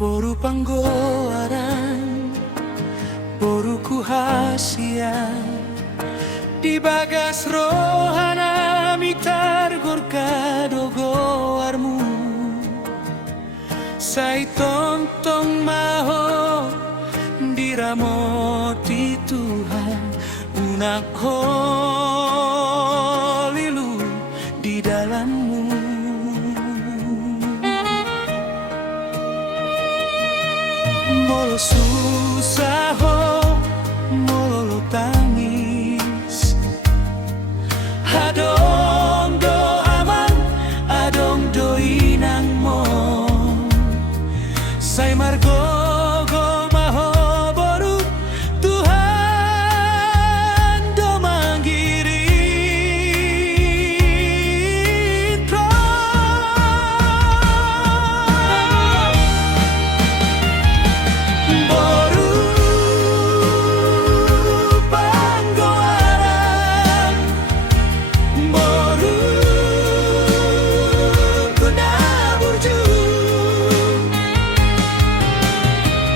Boru panggoaran, boru kuhasian di bagas rohana mitar gorka dogoarmu. Sai tontong maho diramoti Tuhan unak holilu di dalammu. Molo susah ho, molo tangis, adong do aman, adong do inang mo. Sai margo go maho boru Tuhan do manggirin pro. Boru panggoaran, boru kuna burju.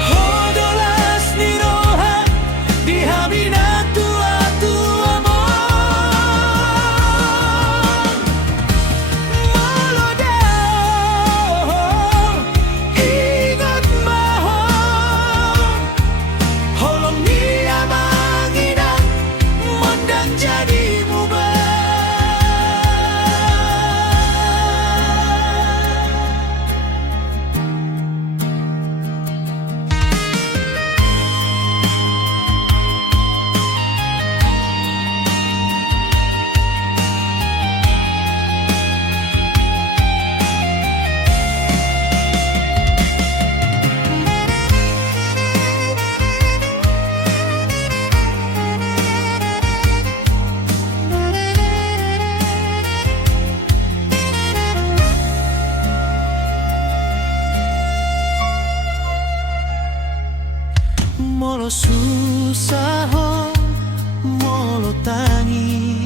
Hodolas niroha di hamina tua-tua mon. Molodao ingat mahon, holong dia manginang mondang jadi mubah. Molo susah ho, molo tangis,